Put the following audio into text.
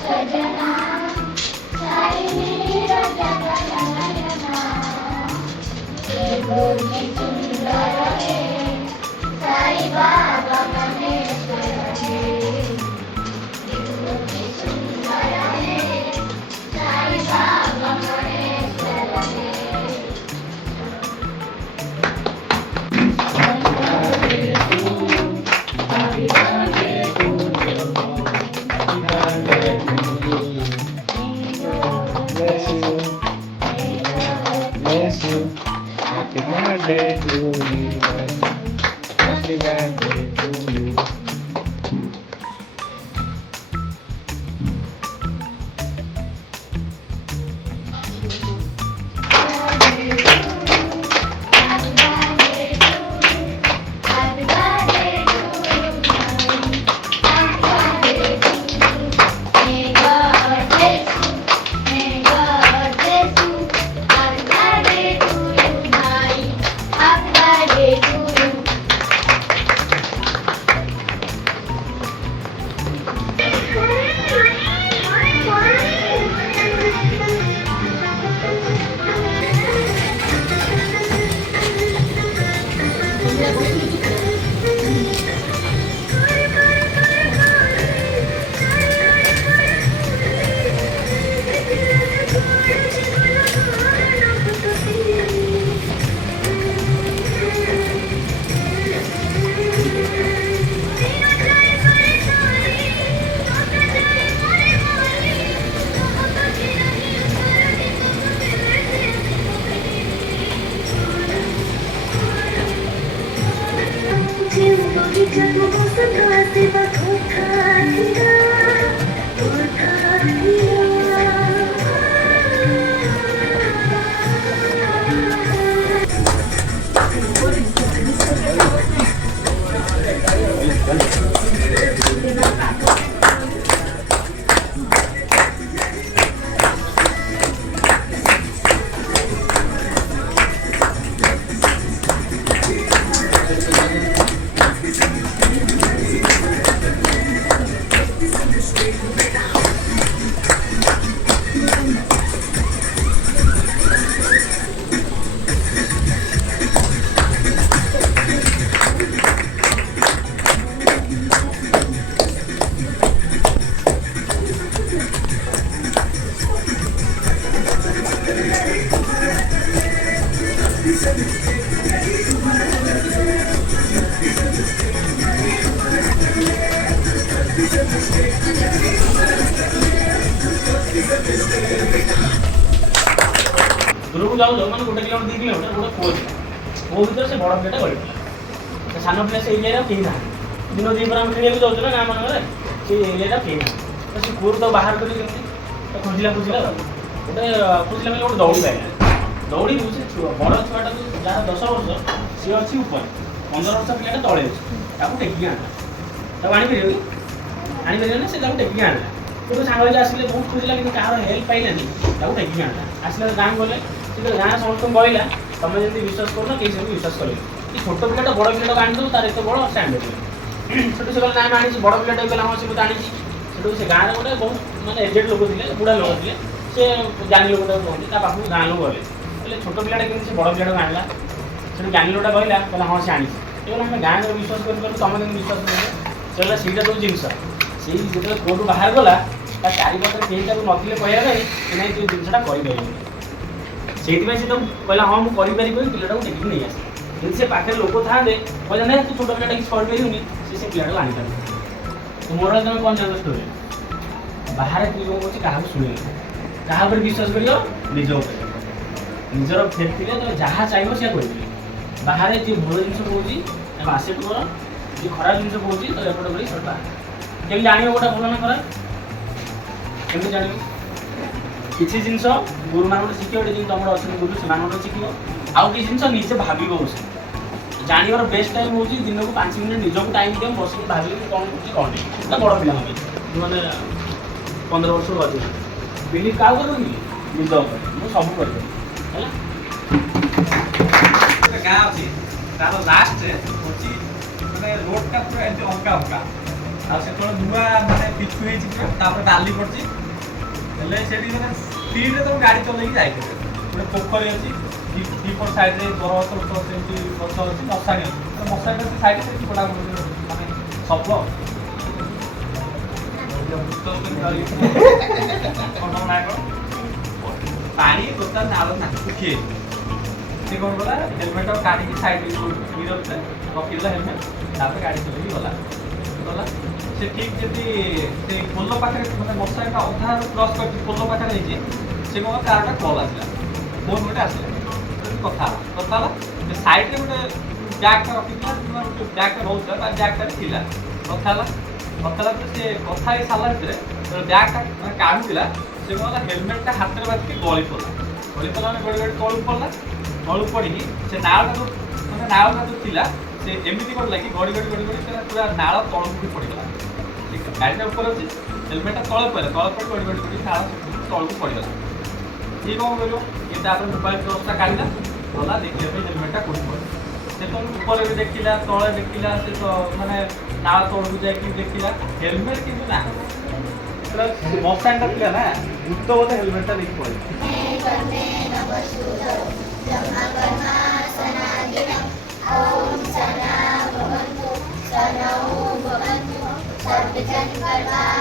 सजना साई नीरज गगननयना विभूति सुंदर हे साई बाबा महेश्वर हे विभूति सुंदर हे साई बाबा महेश्वर हे Happy birthday to you. Happy birthday to you. Happy birthday to you. Happy birthday to you. May God bless you. May God bless you. Happy birthday to you, Mai. Happy birthday to you. दूरକୁ ଯାଉ ଯାଉ ମାନେ 1 kilometre 2 kilometre ଗୋଟେ କୂଅ ଥିଲା। କୂଅ ଭିତରେ ସେ ବଡ଼ ପିଲାଟା ଗଳିପଡ଼ିଲା। ସେ ସାନ ପିଲା ସେ ଏରିଆରେ କେହି ନାହାନ୍ତି। ଦିନ ଦିପହରେ ଆମେ ଖେଳିବାକୁ ଯାଉଛୁ ନା ଗାଁ ମାନଙ୍କରେ, ସେ ଏରିଆଟା କେହି ନାହାନ୍ତି। ତ ସେ କୂଅରୁ ତ ବାହାର କରି କେମିତି ଖୋଜିଲା ଗୋଟେ ଖୋଜିଲା ମାନେ ଗୋଟେ ଦୌଡ଼ି ପାଇଲା। ଦୌଡ଼ିକୁ ସେ ବଡ଼ ଛୁଆଟାକୁ ଯାହାର 10 ବର୍ଷ ସିଏ ଅଛି ଉପରେ, 15 ବର୍ଷ ପିଲାଟା ତଳେ ଅଛି। ତାକୁ ଟେକିକି ଆଣିଲା। ତାକୁ ଆଣିପାରିବ ଆଣିପାରିବନି, ସେ ତାକୁ ଟେକିକି ଆଣିଲା। କିନ୍ତୁ ସାଙ୍ଗ ହେଇକି ଆସିଲେ ବହୁତ ଖୋଜିଲା କିନ୍ତୁ କାହାର ହେଲ୍ପ ପାଇଲାନି, ତାକୁ ଟେକିକି ଆଣିଲା। ଆସିଲା ଗାଁ ଗଲେ ସେ ଗାଁ ସମସ୍ତଙ୍କୁ କହିଲା ତମେ ଯେମିତି ବିଶ୍ୱାସ କରୁନ କେହି ସେମିତି ବିଶ୍ୱାସ କରିବେ। କି ଛୋଟ ପିଲାଟା ବଡ଼ ପିଲାଟାକୁ ଆଣିଦେବୁ ତାର ଏତେ ବଡ଼ ସେ ଆଣିପାରିବେ। ସେଠୁ ସେ କହିଲେ ନାଇଁ ଆମେ ଆଣିଛି, ବଡ଼ ପିଲାଟାକୁ କହିଲା ହଁ ସେ ମୋତେ ଆଣିଛି। ସେଠୁ ସେ ଗାଁରେ ଗୋଟେ ବହୁତ ମାନେ ଏଜେଡ୍ ଲୋକ ଥିଲେ, ବୁଢ଼ା ଲୋକ ଥିଲେ, ସେ ଜ୍ଞାନୀ ଲୋକଟାକୁ କୁହନ୍ତି। ତା ପାଖକୁ ଗାଁ ଲୋକ ଗଲେ କହିଲେ ଛୋଟ ପିଲାଟା କେମିତି ସେ ବଡ଼ ପିଲାଟାକୁ ଆଣିଲା। ସେଠୁ ଜ୍ଞାନୀ ଲୋକଟା କହିଲା ହଁ ସେ ଆଣିଛି। ସେ କହିଲା ଆମେ ଗାଁରେ ବିଶ୍ୱାସ କରିପାରୁ, ତମେ କେମିତି ବିଶ୍ୱାସ କରିବ? ସେ କହିଲା ସେଇଟା ସବୁ ଜିନିଷ ସେଇ ଯେତେବେଳେ କୋର୍ଟରୁ ବାହାର ଗଲା ତା ଚାରିପାଖରେ କେହି ତାକୁ ନଥିଲେ କହିବା ପାଇଁ କି ନାଇଁ ତୁ ଜିନିଷଟା କରିପାରିବୁନି। ସେଇଥିପାଇଁ ସେ ତାକୁ କହିଲା ହଁ ମୁଁ କରିପାରିବି, ପିଲାଟାକୁ ଟେକିକି ନେଇ ଆସେ। ଯଦି ସେ ପାଖରେ ଲୋକ ଥାଆନ୍ତେ କହିଲେ ନାଇଁ ତୁ ଛୋଟ ପିଲାଟା କିଛି କରିପାରିବୁନି, ସେ ପିଲାଟାକୁ ଆଣିଥାନ୍ତେ। ତ ମୋର ତମେ କ'ଣ ଜାଣିଛ ଷ୍ଟୋରି? ବାହାରେ କିଏ କ'ଣ କରୁଛି କାହାକୁ ଶୁଣିବ, କାହା ଉପରେ ବିଶ୍ୱାସ କରିବ? ନିଜ ଉପରେ। ନିଜର ଫେଥ୍ ଥିଲେ ତମେ ଯାହା ଚାହିଁବ ସେୟା କରିପାରିବ। ବାହାରେ ଯିଏ ଭଲ ଜିନିଷ କହୁଛି ତାକୁ ଆକ୍ସେପ୍ଟ କର, ଯିଏ ଖରାପ ଜିନିଷ କହୁଛି ତ ଏପଟେ କରି ସରିଲା। କେମିତି ଜାଣିବ ଗୋଟେ ଭଲ ନା ଖରାପ? କେମିତି ଜାଣିବ? କିଛି ଜିନିଷ ଗୁରୁମାନଙ୍କଠୁ ଶିଖିବ, ଗୋଟେ ଜିନିଷ ତମର ଅଛନ୍ତି ଗୁରୁ ସେମାନଙ୍କଠୁ ଶିଖିବ। ଆଉ କିଛି ଜିନିଷ ନିଜେ ଭାବିବ ବସି। ଜାଣିବାର ବେଷ୍ଟ ଟାଇମ୍ ହେଉଛି ଦିନକୁ 5 ମିନିଟ୍ ନିଜକୁ ଟାଇମ୍ ଦିଅ, ବସିକି ଭାବିକି କ'ଣ କରୁଛି କ'ଣ ନାହିଁ। ନା ବଡ଼ ପିଲାଙ୍କ ପାଇଁ ଯେଉଁମାନେ 15 ବର୍ଷରୁ ଅଧିକ ବିଲିଭ୍ କାହା ଉପରେ କି ନିଜ ଉପରେ ମୁଁ ସବୁ କରିପାରିବି ହେଲା। ଗୋଟେ ଗାଁ ଅଛି ତାର ଲାଷ୍ଟରେ ହେଉଛି ମାନେ ରୋଡ଼ଟା ପୁରା ଏମିତି ଅଙ୍କା ଅଙ୍କା ଆଉ ସେତେବେଳେ ନୂଆ ମାନେ ପିଚୁ ହେଇଛି ପୁରା ତାପରେ ବାଲି ପଡ଼ିଛି ହେଲେ ସେଠି ମାନେ ସ୍ପିଡ଼ରେ ତମେ ଗାଡ଼ି ଚଲେଇକି ଯାଇପାରିବ ଗୋଟେ ପୋଖରୀ ଅଛି ଦିପଟ ସାଇଡ଼ରେ ବରଗଛ ଗଛ ସେମିତି ଗଛ ଅଛି ମଶାଣି ଅଛି ମଶାଣି ଅଛି ସାଇଡ଼ରେ ସେଠି ପଡ଼ା ମାନେ ସବୁ ଆଉ ପାଣି ଟୋଟାଲ ନାଳ ନାହିଁ ଶୁଖିଏ ସେ କ'ଣ କଲା ହେଲମେଟ୍ କାଢ଼ିକି ସାଇଡ଼୍ ମିରର୍ରେ ରଖିଦେଲା ହେଲମେଟ୍ ତାପରେ ଗାଡ଼ି ଚଲେଇକି ଗଲା ସେ ଠିକ୍ ଯଦି ସେ ପୋଲ ପାଖରେ ମାନେ ମଶାଣିଟା ଅଧା କ୍ରସ୍ କରିଛି ପୋଲ ପାଖରେ ହେଇଛି ସେ କ'ଣ କାରଟା କଲ୍ ଆସିଲା ଫୋନ୍ ଗୋଟେ ଆସିଲା କଥା ହେଲା ସେ ସାଇଡ଼୍ରେ ଗୋଟେ ବ୍ୟାଗ୍ଟା ରଖିଥିଲା ଗୋଟେ ବ୍ୟାଗ୍ଟା ରହୁଥିଲା ତା ବ୍ୟାଗ୍ଟା ଥିଲା କଥା ହେଲା ପରେ ସେ କଥା ହେଇ ସାରିଲା ଭିତରେ ବ୍ୟାଗ୍ଟା ମାନେ କାଢ଼ୁଥିଲା ସେ କ'ଣ ହେଲା ହେଲମେଟ୍ଟା ହାତରେ ବାଜିକି ଗଳି ପଡ଼ିଲା ମାନେ ଗଡ଼ି ଗଡ଼ି ତଳକୁ ପଡ଼ିଲା ତଳକୁ ପଡ଼ିକି ସେ ନାଳଟା ଯୋଉ ଥିଲା ସେ ଏମିତି କରିଲା କି ଗଡ଼ି ଗଡ଼ି ସେଟା ପୁରା ନାଳ ତଳକୁ ବି ପଡ଼ିଗଲା ଗାଡ଼ିଟା ଉପରେ ଅଛି ହେଲମେଟ୍ଟା ତଳେ ପଡ଼ିଲା ତଳେ ପଡ଼ି ଗଡ଼ି ଗଡ଼ି ନାଳ ତଳକୁ ପଡ଼ିଗଲା ଇଏ କ'ଣ କରିବ ଇଏ ତାପରେ ମୋବାଇଲ ଟର୍ଚ୍ଚଟା କାଢ଼ିଲା ଗଲା ଦେଖିବା ପାଇଁ ହେଲମେଟ୍ଟା କୋଉଠି ପଡ଼ିଲା ସେ ତ ଉପରେ ବି ଦେଖିଲା ତଳେ ଦେଖିଲା ସେ ତ ମାନେ ନାଳ ତଳକୁ ଯାଇକି ଦେଖିଲା ହେଲମେଟ୍ କିନ୍ତୁ ନା ମଶାଣିଟା ଥିଲା ନା ଭୂତ ବୋଧେ ହେଲମେଟ୍ଟା ଦେଇକି ପଡ଼ିଲା सर्वजन